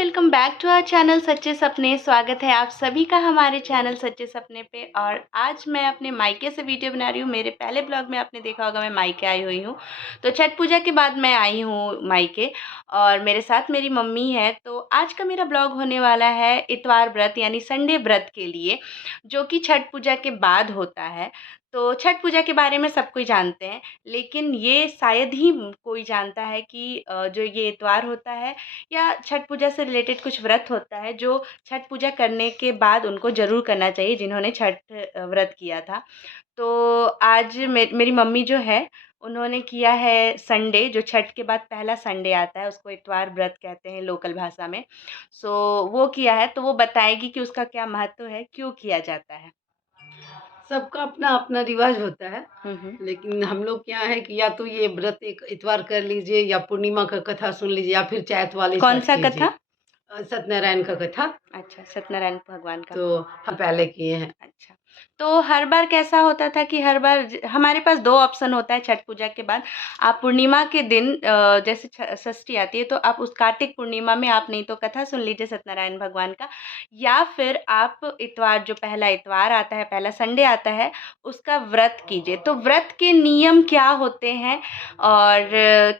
Welcome back to our channel Sachche Sapne. स्वागत है आप सभी का हमारे चैनल सच्चे सपने पे। और आज मैं अपने मायके से वीडियो बना रही हूँ। मेरे पहले ब्लॉग में आपने देखा होगा मैं मायके आई हुई हूँ, तो छठ पूजा के बाद मैं आई हूँ मायके और मेरे साथ मेरी मम्मी है। तो आज का मेरा ब्लॉग होने वाला है इतवार व्रत यानी संडे व्रत के लिए, जो कि छठ पूजा के बाद होता है। तो छठ पूजा के बारे में सब कोई जानते हैं, लेकिन ये शायद ही कोई जानता है कि जो ये इतवार होता है या छठ पूजा से रिलेटेड कुछ व्रत होता है जो छठ पूजा करने के बाद उनको ज़रूर करना चाहिए, जिन्होंने छठ व्रत किया था। तो आज मेरी मम्मी जो है उन्होंने किया है संडे, जो छठ के बाद पहला संडे आता है उसको इतवार व्रत कहते हैं लोकल भाषा में। सो वो किया है, तो वो बताएगी कि उसका क्या महत्व है, क्यों किया जाता है। सबका अपना अपना रिवाज होता है। हम्म। लेकिन हम लोग क्या है कि या तो ये व्रत एक इतवार कर लीजिए या पूर्णिमा का कथा सुन लीजिए या फिर चैत वाले कौन छठ सा कीजिए। कथा? सत्यनारायण का कथा अच्छा, सत्यनारायण भगवान का। तो हम पहले किए हैं। अच्छा, तो हर बार कैसा होता था कि हर बार हमारे पास दो ऑप्शन होता है छठ पूजा के बाद। आप पूर्णिमा के दिन जैसे षष्ठी आती है तो आप उस कार्तिक पूर्णिमा में आप नहीं तो कथा सुन लीजिए सत्यनारायण भगवान का, या फिर आप इतवार जो पहला इतवार आता है, पहला संडे आता है, उसका व्रत कीजिए। तो व्रत के नियम क्या होते हैं और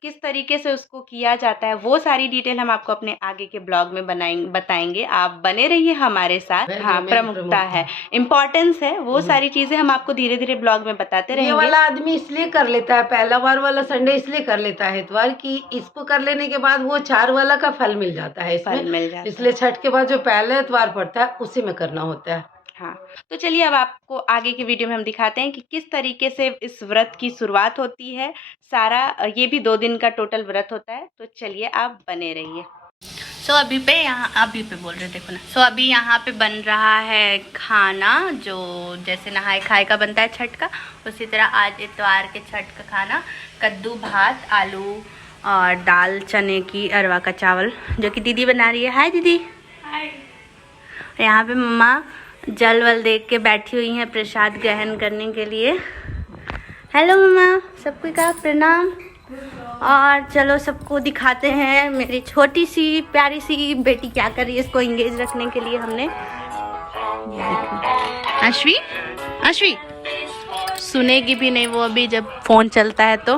किस तरीके से उसको किया जाता है, वो सारी डिटेल हम आपको अपने आगे के ब्लॉग में बताएंगे। आप बने रहिए हमारे साथ। हाँ, प्रमुखता है, इम्पोर्टेंस है, वो सारी चीज़ें हम आपको धीरे-धीरे ब्लॉग में बताते ये रहेंगे। वाला आदमी इसलिए कर लेता है, पहला बार वाला संडे इसलिए कर लेता है इतवार कि इसको कर लेने के बाद वो 4 वाला का फल मिल जाता है फल इसमें। मिल जाता इसलिए है। छठ के बाद जो पहला इतवार पड़ता है उसी में करना होता है। हाँ, तो चलिए अब आपको आगे की वीडियो में हम दिखाते हैं कि किस तरीके से इस व्रत की शुरुआत होती है। सारा ये भी 2 दिन का टोटल व्रत होता है, तो चलिए आप बने रहिए। अभी पे बोल रहे देखो ना। अभी यहाँ पे बन रहा है खाना, जो जैसे नहाए खाए का बनता है छठ का, उसी तरह आज इतवार के छठ का खाना कद्दू भात, आलू और दाल चने की अरवा का चावल, जो कि दीदी बना रही है। हाय दीदी। हाय। यहाँ पे मम्मा जल वल देख के बैठी हुई हैं प्रसाद ग्रहण करने के लिए। हेलो मम्मा, सबको का प्रणाम। और चलो सबको दिखाते हैं मेरी छोटी सी प्यारी सी बेटी क्या कर रही है। इसको इंगेज रखने के लिए हमने अश्वी अश्वी सुनेगी भी नहीं वो अभी जब फ़ोन चलता है तो।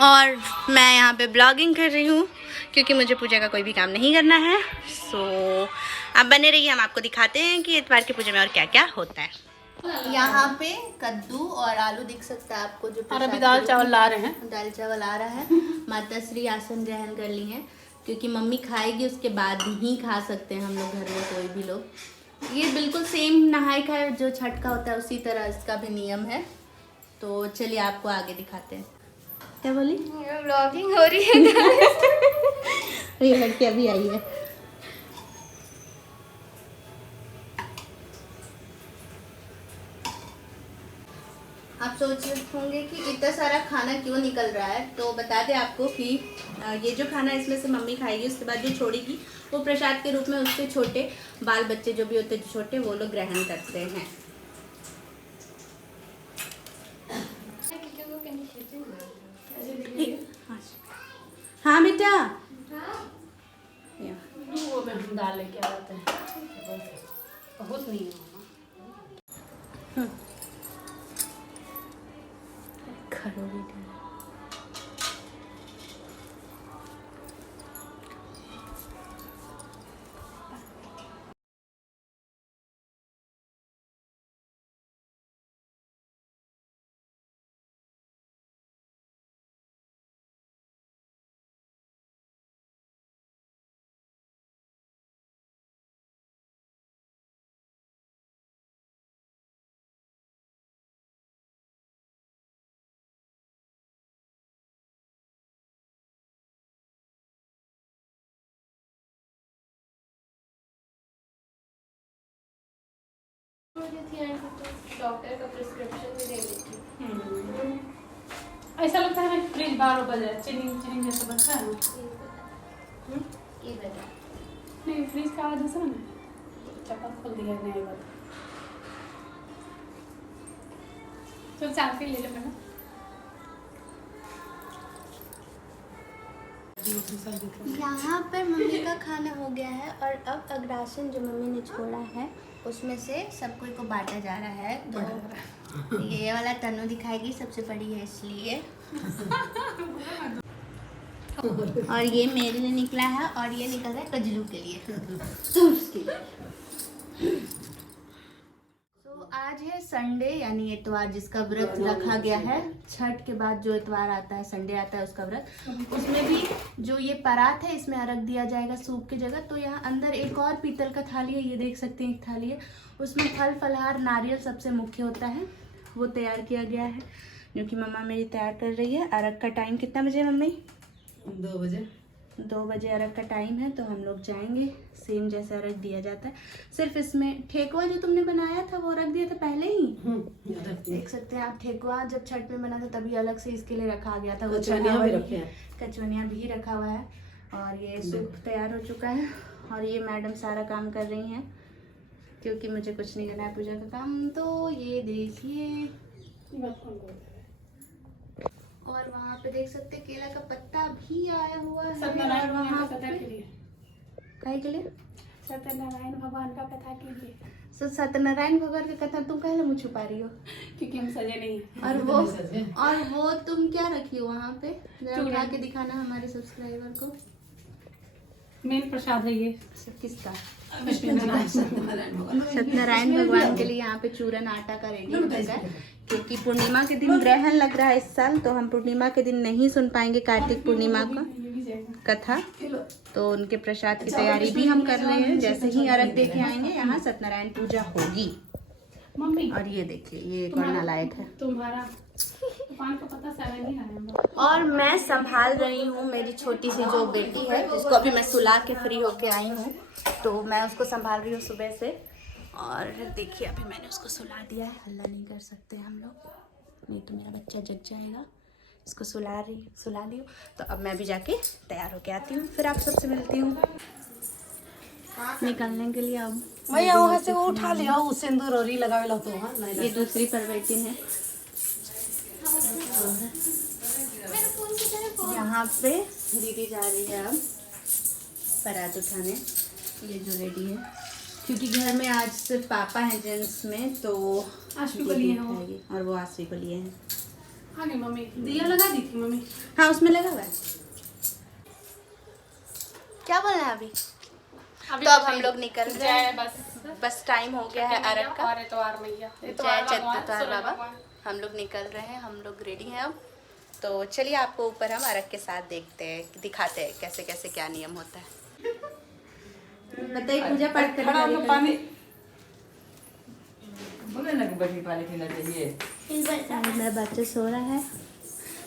और मैं यहाँ पे ब्लॉगिंग कर रही हूँ क्योंकि मुझे पूजा का कोई भी काम नहीं करना है। सो आप बने रहिए, हम आपको दिखाते हैं कि इतवार की पूजा में और क्या क्या होता है। यहाँ पे कद्दू और आलू दिख सकता है आपको, जो और अभी दाल चावल ला रहे हैं। दाल चावल आ रहा है। माता श्री आसन ग्रहण कर ली हैं क्योंकि मम्मी खाएगी, उसके बाद ही खा सकते हैं हम लोग घर में कोई भी लोग। ये बिल्कुल सेम नहाए खाए जो छठ का होता है उसी तरह इसका भी नियम है। तो चलिए आपको आगे दिखाते हैं। क्या बोली? ब्लॉगिंग हो रही है। ये लड़की अभी आई है। आप सोच रहे होंगे कि इतना सारा खाना क्यों निकल रहा है, तो बता दें आपको कि ये जो खाना इसमें से मम्मी खाएगी, उसके बाद जो छोड़ेगी वो प्रसाद के रूप में उसके छोटे बाल बच्चे जो भी होते हैं छोटे, वो लोग ग्रहण करते हैं। हाँ बेटा, वो में हम दाल लेके आ जाते हैं, बहुत नहीं है। खड़ो बेटा। डॉक्टर का प्रिस्क्रिप्शन भी दे दी थी। ऐसा लगता है फ्रिज 12 बज रहा है, चिनिंग जैसा बजता है ना। ये बता नहीं, फ्रिज का आवाज ऐसा ना चप्पल खोल दिया नहीं बात। तो चार ले लो मैडम। यहाँ पर मम्मी का खाना हो गया है और अब अग्रासन जो मम्मी ने छोड़ा है उसमें से सब कोई को बांटा जा रहा है। तो ये वाला तनु दिखाएगी, सबसे बड़ी है इसलिए। और ये मेरे लिए निकला है और ये निकल रहा है कजलू के लिए। तो आज है संडे यानी इतवार, जिसका व्रत रखा गया है। छठ के बाद जो इतवार आता है, संडे आता है, उसका व्रत। उसमें भी जो ये परात है इसमें अर्घ दिया जाएगा सूप की जगह। तो यहाँ अंदर एक और पीतल का थाली है, ये देख सकते हैं एक थाली है, उसमें फल फलहार नारियल सबसे मुख्य होता है, वो तैयार किया गया है, जो कि मम्मा मेरी तैयार कर रही है। अर्घ का टाइम कितना बजे मम्मी? 2 बजे। 2 बजे अर्घ का टाइम है, तो हम लोग जाएंगे। सेम जैसे अर्घ दिया जाता है, सिर्फ इसमें ठेकुआ जो तुमने बनाया था वो रख दिया था पहले ही। देख सकते हैं आप, ठेकुआ जब छठ में बना था तभी अलग से इसके लिए रखा गया था। कचौनिया भी रखा हुआ है। और ये सूप तैयार हो चुका है और ये मैडम सारा काम कर रही हैं, क्योंकि मुझे कुछ नहीं करना है पूजा का काम। तो ये देखिए, और वहाँ पे देख सकते हैं केला का पत्ता भी आया हुआ है। सत्यनारायण और वहाँ भगवान का कथा कीजिए। काहे के लिए? सत्यनारायण भगवान का कथा कीजिए। तो सत्यनारायण भगवान का कथा तुम काहे मुँह छुपा रही हो? क्योंकि हम सजे नहीं हैं। और वो तुम क्या रखी हो वहाँ पे? जरा उठा के दिखाना हमारे सब्सक्राइबर को। मेन प्रसाद है ये। किसका? सत्यनारायण सत्यनारायण भगवान के लिए यहाँ पे चूरन आटा का रेडी हो चुका है, क्योंकि पूर्णिमा के दिन ग्रहण लग रहा है इस साल, तो हम पूर्णिमा के दिन नहीं सुन पाएंगे कार्तिक पूर्णिमा का कथा। तो उनके प्रसाद की तैयारी भी हम कर रहे हैं। जैसे ही अर्घ दे के आएंगे यहाँ सत्यनारायण पूजा होगी। मम्मी और ये देखिए, ये एक और नालायक है। तुम्हारा दुकान का पता सारा नहीं आया। और मैं संभाल रही हूँ मेरी छोटी सी जो बेटी है, जिसको अभी मैं सुला के फ्री होके आई हूँ, तो मैं उसको संभाल रही हूँ सुबह से। और देखिए अभी मैंने उसको सुला दिया है, हल्ला नहीं कर सकते हम लोग, नहीं तो मेरा बच्चा जग जाएगा। इसको सुला दी हूँ, तो अब मैं भी जाके तैयार होके आती हूँ, फिर आप सबसे मिलती हूँ निकलने के लिए। अब भैया वहाँ से वो उठा लिया, वो सिंदूर और लगावे तो ये दूसरी परवैती है। यहाँ पे दीदी जा रही है अब परात उठाने, ये जो रेडी है, क्योंकि घर में आज सिर्फ पापा हैं जेंट्स में, तो आशु को लिए हैं वो। और वो आशी को लिए हैं। हाँ नहीं मम्मी, दिया लगा दी थी मम्मी। हाँ उसमें लगा हुआ है। क्या बोलना है अभी? तो अब हम लोग निकल रहे हैं, बस टाइम हो गया है अर्घ का। और इतवार मैया, जय चित्तौर बाबा। हम लोग निकल रहे हैं, हम लोग रेडी हैं अब। तो चलिए आपको ऊपर हम अर्घ के साथ देखते हैं, दिखाते हैं कैसे कैसे क्या नियम होता है। बताइए पूजा पाठ करने पानी बोले ना कि बड़ी पानी पीना चाहिए। मेरा बच्चा सो रहा है,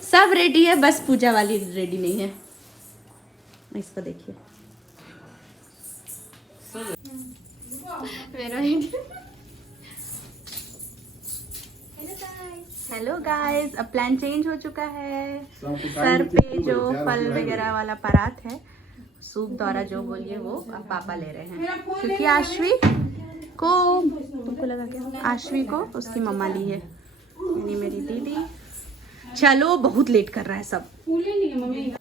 सब रेडी है, बस पूजा वाली रेडी नहीं है। इसको देखिए, हेलो गाइस, अब प्लान चेंज हो चुका है। सर पे जो फल वगैरह वाला परात है, सूप द्वारा जो बोलिए, वो अब पापा ले रहे हैं, क्योंकि आश्वी को, तुमको लगा क्या, आश्वी को उसकी मम्मा ली है, यानी मेरी दीदी। चलो बहुत लेट कर रहा है सब। फूले नहीं है मम्मी।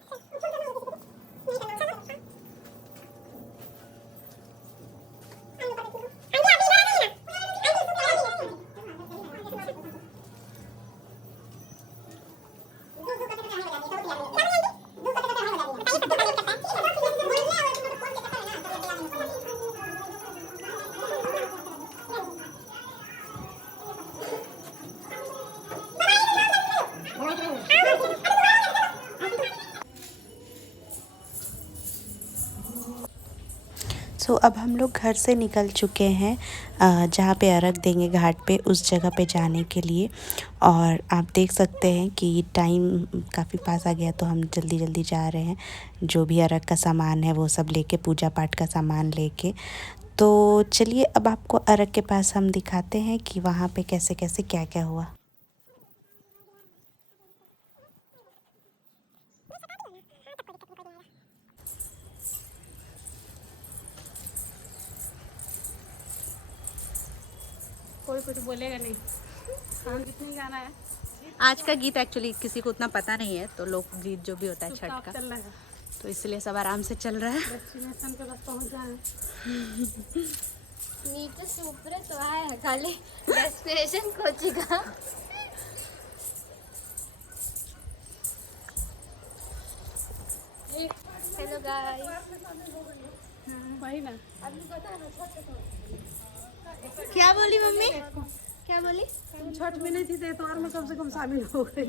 सो अब हम लोग घर से निकल चुके हैं जहाँ पे अर्घ देंगे घाट पे, उस जगह पे जाने के लिए। और आप देख सकते हैं कि टाइम काफ़ी पास आ गया, तो हम जल्दी जल्दी जा रहे हैं। जो भी अर्घ का सामान है वो सब लेके, पूजा पाठ का सामान लेके। तो चलिए अब आपको अर्घ के पास हम दिखाते हैं कि वहाँ पे कैसे कैसे क्या क्या हुआ। कोई कुछ बोलेगा नहीं, हम गीत नहीं गाना है। आज का गीत एक्चुअली किसी को उतना पता नहीं है, तो लोक गीत जो भी होता है छठ का, चल रहा है। तो इसलिए सब आराम से चल रहा है। वैक्सीनेशन के बस पहुंच जाए। नीचे से ऊपर तो है खाली डेस्टिनेशन कोचिंगा। Hello guys. वही ना। क्या बोली मम्मी? क्या बोली? तुम छठ में नहीं थी तो इतवार में कम से कम शामिल हो गई।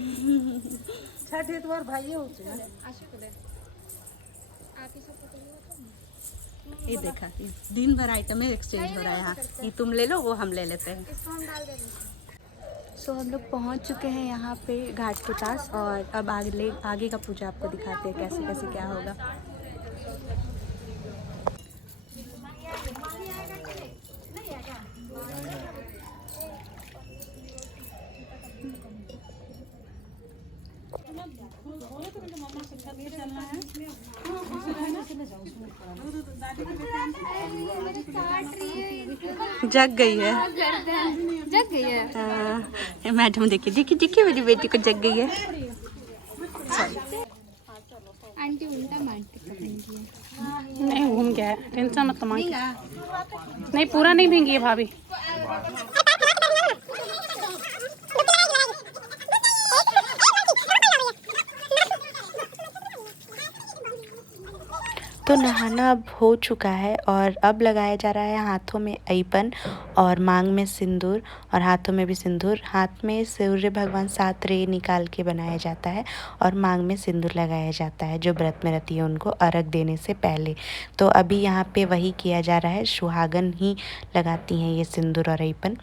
छठ इतवार भाई होते हैं। ये देखा कि दिन भर आइटम एक्सचेंज हो रहा है यहाँ। ये तुम ले लो, वो हम ले लेते हैं। इसको हम डाल देंगे। सो हम लोग पहुँच चुके हैं यहाँ पे घाट के पास, और अब आगे का पूजा आपको दिखाते हैं कैसे कैसे क्या होगा। जग गई है। जग गई है। मैडम देखिए देखिए देखिए, मेरी बेटी को जग गई है। आंटी उल्टा मारती है। नहीं घूम गया है, टेंशन मत लो। नहीं पूरा नहीं भींगी है भाभी। तो नहाना अब हो चुका है और अब लगाया जा रहा है हाथों में अयपन और मांग में सिंदूर और हाथों में भी सिंदूर। हाथ में सूर्य भगवान 7 रे निकाल के बनाया जाता है और मांग में सिंदूर लगाया जाता है जो व्रत में रहती है उनको अर्घ देने से पहले। तो अभी यहाँ पे वही किया जा रहा है, सुहागन ही लगाती हैं ये सिंदूर और अयपन।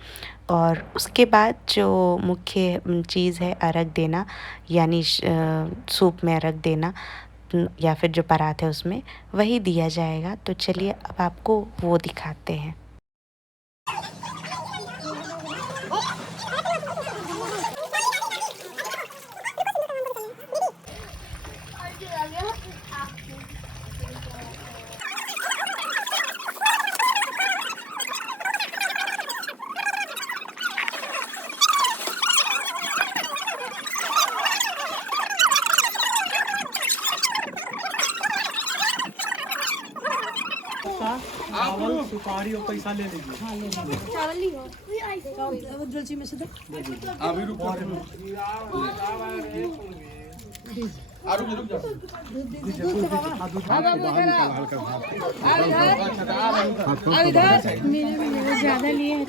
और उसके बाद जो मुख्य चीज़ है अर्घ देना, यानी सूप में अर्घ देना या फिर जो परात है उसमें वही दिया जाएगा। तो चलिए अब आपको वो दिखाते हैं। चावल सुपारी और पैसा ले लीजिए। चावल ही हो। अभी रुक ज्यादा लिए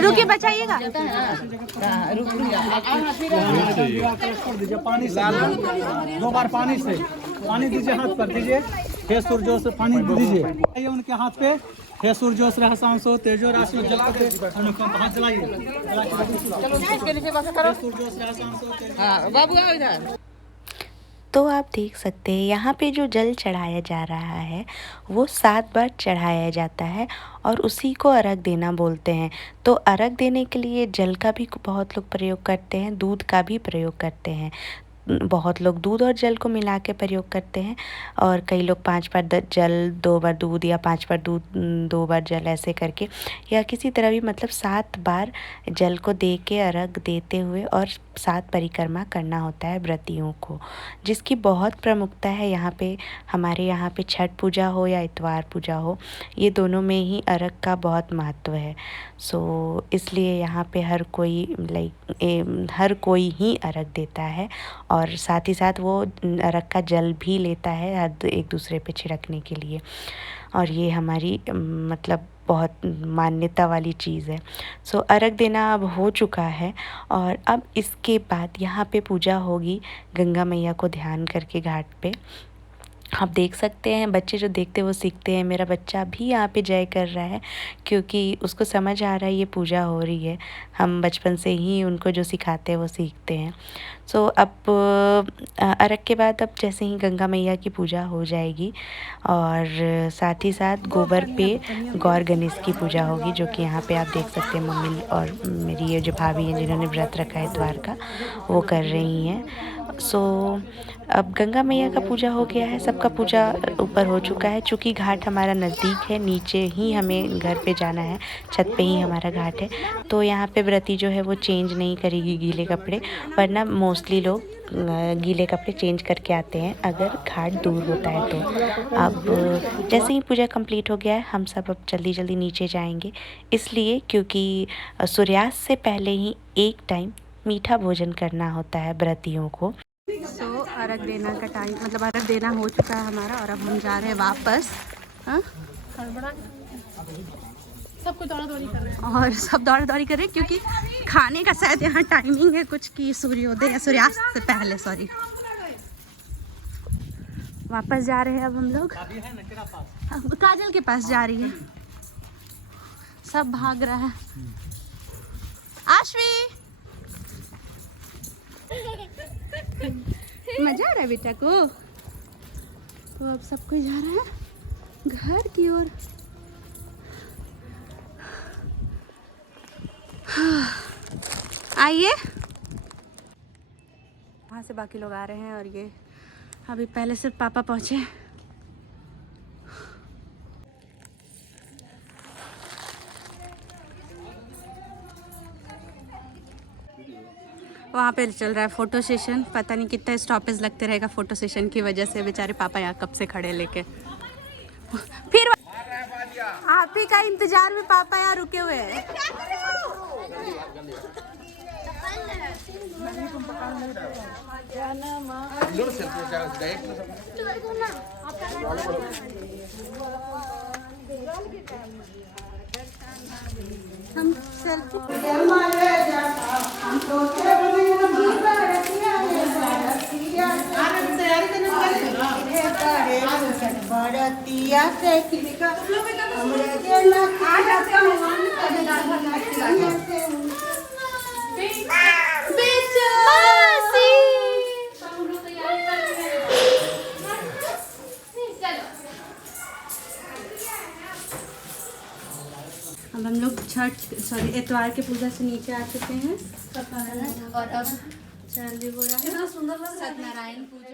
रुकिए, बचाइएगा। दीजिए पानी से, 2 बार पानी से पानी दीजिए, हाथ पर दीजिए। हे सूर्य से पानी दीजिए उनके हाथ पे। हे सूर्य रहसांसो तेजो राशि जलाते हाथ जलाइए। बाबू आओ इधर। तो आप देख सकते हैं यहाँ पे जो जल चढ़ाया जा रहा है वो 7 बार चढ़ाया जाता है और उसी को अर्घ देना बोलते हैं। तो अर्घ देने के लिए जल का भी बहुत लोग प्रयोग करते हैं, दूध का भी प्रयोग करते हैं। बहुत लोग दूध और जल को मिला के प्रयोग करते हैं और कई लोग 5 बार जल 2 बार दूध या 5 बार दूध 2 बार जल ऐसे करके या किसी तरह भी, मतलब 7 बार जल को दे के अर्घ देते हुए और 7 परिक्रमा करना होता है व्रतियों को, जिसकी बहुत प्रमुखता है यहाँ पे। हमारे यहाँ पे छठ पूजा हो या इतवार पूजा हो, ये दोनों में ही अर्घ का बहुत महत्व है। सो इसलिए यहाँ पे हर कोई ही अर्घ देता है और साथ ही साथ वो अर्घ का जल भी लेता है हर एक दूसरे पे छिड़कने के लिए। और ये हमारी मतलब बहुत मान्यता वाली चीज़ है। सो अर्घ देना अब हो चुका है और अब इसके बाद यहाँ पे पूजा होगी गंगा मैया को ध्यान करके घाट पे। आप देख सकते हैं बच्चे जो देखते हैं वो सीखते हैं। मेरा बच्चा भी यहाँ पे जय कर रहा है क्योंकि उसको समझ आ रहा है ये पूजा हो रही है। हम बचपन से ही उनको जो सिखाते हैं वो सीखते हैं। सो अब अर्घ के बाद अब जैसे ही गंगा मैया की पूजा हो जाएगी और साथ ही साथ गोबर पे गौर गणेश की पूजा होगी, जो कि यहाँ पे आप देख सकते हैं मम्मी और मेरी ये जो भाभी हैं जिन्होंने व्रत रखा है द्वार का, वो कर रही हैं। सो अब गंगा मैया का पूजा हो गया है, सबका पूजा ऊपर हो चुका है। चूँकि घाट हमारा नज़दीक है, नीचे ही हमें घर पे जाना है, छत पे ही हमारा घाट है। तो यहाँ पे व्रती जो है वो चेंज नहीं करेगी गीले कपड़े, वरना मोस्टली लोग गीले कपड़े चेंज करके आते हैं अगर घाट दूर होता है तो। अब जैसे ही पूजा कंप्लीट हो गया है, हम सब अब जल्दी जल्दी नीचे जाएंगे, इसलिए क्योंकि सूर्यास्त से पहले ही एक टाइम मीठा भोजन करना होता है व्रतियों को। सो अर्घ देना का टाइम, मतलब अर्घ देना हो चुका है हमारा और अब हम जा रहे हैं वापस। हाँ, सबको दौड़ा दौड़ी कर रहे हैं। और सब दौड़ा दौड़ी करें क्योंकि खाने का शायद यहाँ टाइमिंग है कुछ कि सूर्योदय या सूर्यास्त से पहले, सॉरी। वापस जा रहे हैं अब हम लोग। अब काजल के पास जा रही है, सब भाग रहा है। आश्वी, मजा आ रहा है बेटा को। तो अब सब कोई जा रहा है घर की ओर। आइए, वहाँ से बाकी लोग आ रहे हैं और ये अभी पहले सिर्फ पापा पहुँचे। वहाँ पे चल रहा है फ़ोटो सेशन। पता नहीं कितना स्टॉपेज लगते रहेगा फ़ोटो सेशन की वजह से। बेचारे पापा यहाँ कब से खड़े लेके। फिर आप ही का इंतजार में पापा यहाँ रुके हुए हैं। हम सेल्फी अब हम लोग एतवार के पूजा से नीचे आ चुके हैं और अब चल भी हो रहा है सत्यनारायण पूजा।